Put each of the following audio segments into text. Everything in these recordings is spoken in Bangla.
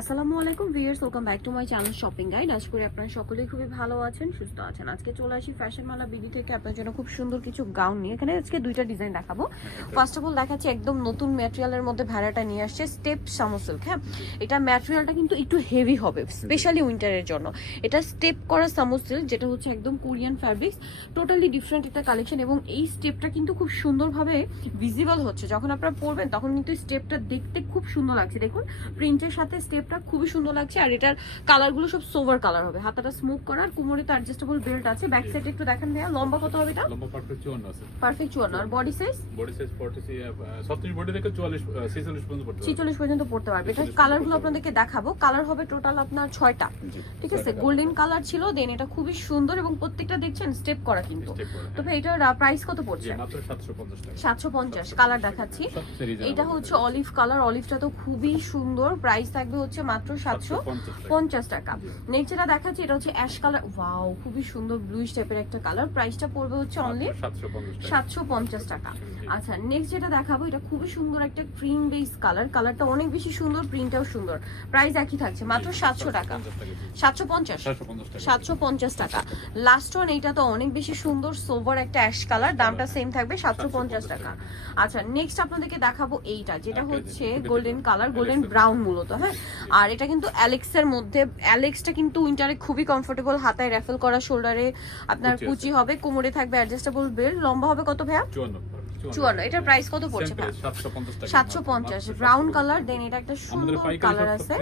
আসসালামু আলাইকুম viewers welcome back to my channel shopping guide. আজ করি আপনারা সকলেই খুবই ভালো আছেন সুস্থ আছেন। আজকে চলে আসি ফ্যাশন মালা বিডি থেকে আপনার জন্য খুব সুন্দর কিছু গাউন নিয়ে। এখানে আজকে দুইটা ডিজাইন দেখাবো। ফার্স্ট অফ অল দেখাচ্ছি একদম নতুন ম্যাটেরিয়ালের মধ্যে ভ্যারাটা নিয়ে আসছে স্টেপ সামো সিল্ক হ্যাঁ? এটা ম্যাটেরিয়ালটা কিন্তু একটু হেভি হবে স্পেশালি উইন্টারের জন্য। এটা স্টেপ করা সামো সিল্ক যেটা হচ্ছে একদম কোরিয়ান ফ্যাব্রিক্স টোটালি ডিফারেন্ট একটা কালেকশন এবং এই স্টেপটা কিন্তু খুব সুন্দরভাবে ভিজিবল হচ্ছে। যখন আপনারা পরবেন তখন কিন্তু স্টেপটা দেখতে খুব সুন্দর লাগছে। দেখুন প্রিন্টের সাথে স্টেপটা খুবই সুন্দর লাগছে আর এটার কালারগুলো সব সোভার কালার হবে। হাতাটা স্মোক করার কোমরে তো অ্যাডজাস্টেবল বেল্ট আছে। ব্যাক সাইড একটু দেখেন ভাইয়া লম্বা কত হবে এটা? লম্বা পার্ট চুয়ান্ন আছে। পারফেক্ট চুয়ান্ন। আর body size body size forty ছত্রিশ বডি থেকে চুয়াল্লিশ ছেচল্লিশ পর্যন্ত পড়তে পারবে। ছিচল্লিশ পর্যন্ত পড়তে পারবে। এটা 46 কালারগুলো আপনাদেরকে দেখাবো। কালার হবে টোটাল আপনার ছয়টা। জি, ঠিক আছে? গোল্ডেন কালার ছিল দেন এটা খুবই সুন্দর এবং প্রত্যেকটা দেখছেন স্টেপ করা কিন্তু। Step করে, তবে হ্যাঁ। এটার প্রাইস কত পড়ছে? মাত্র 750 টাকা। সাতশো পঞ্চাশ। কালার দেখাচ্ছি। এটা হচ্ছে অলিভ কালার অলিভটা তো খুবই সুন্দর। প্রাইস থাকবে হচ্ছে মাত্র সাতশো পঞ্চাশ টাকা। নেক্সট যেটা দেখাচ্ছি এটা হচ্ছে অ্যাশ কালার। ওয়াও খুবই সুন্দর ব্লুইশ টাইপের একটা কালার। প্রাইসটা পড়বে হচ্ছে অনলি মাত্র 750 টাকা। সাতশো পঞ্চাশ টাকা। আচ্ছা নেক্সট যেটা দেখাবো এটা খুবই সুন্দর একটা ক্রিম বেস কালার কালারটা অনেক বেশি সুন্দর প্রিন্টটাও সুন্দর। প্রাইস একই থাকছে মাত্র সাতশো টাকা। 750 টাকা, জি। সাতশো পঞ্চাশ? সাতশো পঞ্চাশ টাকা। লাস্ট ওয়ান এইটা তো অনেক বেশি সুন্দর সোভার একটা অ্যাশ কালার দামটা সেম থাকবে সাতশো পঞ্চাশ টাকা। আচ্ছা নেক্সট আপনাদেরকে দেখাবো এইটা যেটা হচ্ছে গোল্ডেন কালার গোল্ডেন ব্রাউন মূলত হ্যাঁ? আর এটা কিন্তু অ্যালেক্সের মধ্যে অ্যালেক্সটা কিন্তু উইন্টারে খুবই কমফোর্টেবল হাতায় র্যাফেল করা শোল্ডারে আপনার কুচি হবে কোমরে থাকবে অ্যাডজাস্টেবল বেল্ট লম্বা হবে কত ভাইয়া? 54 চুয়ান্ন। এটার প্রাইস কত পড়ছে Same ভাইয়া? price, 750 সাতশো পঞ্চাশ। ব্রাউন কালার দেন এটা একটা সুন্দর কালার আছে।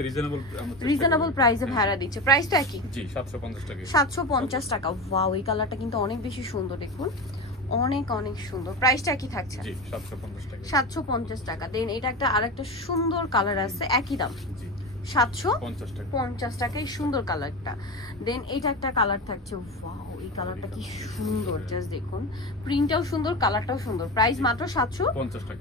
রিজনেবল প্রাইসে হ্যাঁ। ভাড়া দিচ্ছে। প্রাইস তো একই জি 750 টাকা। সাতশো পঞ্চাশ টাকা। ওয়াও এই কালারটা কিন্তু অনেক বেশি সুন্দর দেখুন। অনেক অনেক সুন্দর। প্রাইসটা একই থাকছে। জি 750 টাকা। সাতশো পঞ্চাশ টাকা। দেন এটা একটা আরেকটা সুন্দর কালার আছে একই দাম। জি। সাতশো 50 টাকা। পঞ্চাশ টাকায় সুন্দর কালারটা। দেন এটা একটা কালার থাকছে ওয়াও এই কালারটা কি সুন্দর জাস্ট দেখুন। প্রিন্টটাও সুন্দর কালারটাও সুন্দর। প্রাইস মাত্র সাতশো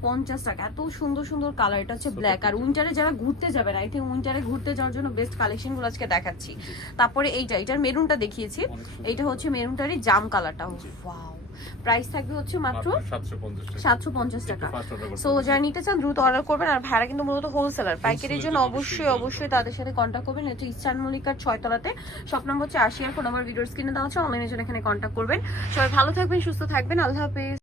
পঞ্চাশ টাকা। এত সুন্দর সুন্দর কালার। এটা হচ্ছে ব্ল্যাক আর উইন্টারে যারা ঘুরতে যাবেন আই থিঙ্ক উইন্টারে ঘুরতে যাওয়ার জন্য বেস্ট কালেকশনগুলো আজকে দেখাচ্ছি। তারপরে এইটা এটার মেরুনটা দেখিয়েছি। এইটা হচ্ছে মেরুনটারই জাম কালারটা। ওয়াও প্রাইস থাকবে হচ্ছে মাত্র মাত্র 750 টাকা। সাতশো পঞ্চাশ টাকা। সো। যারা নিতে চান দ্রুত অর্ডার করবেন আর ভাড়া কিন্তু মূলত হোলসেলার পাইকারির জন্য অবশ্যই অবশ্যই তাদের সাথে কন্ট্যাক্ট করবেন। এটা ইস্টার্ন মল্লিকার ছয়তলাতে। সব নম্বর হচ্ছে আশি আর ফোন নাম্বার ভিডিও স্ক্রিনে দেওয়া হচ্ছে অনলাইনে জন্য এখানে কন্ট্যাক্ট করবেন। সবাই ভালো থাকবেন সুস্থ থাকবেন। আল্লাহ হাফেজ।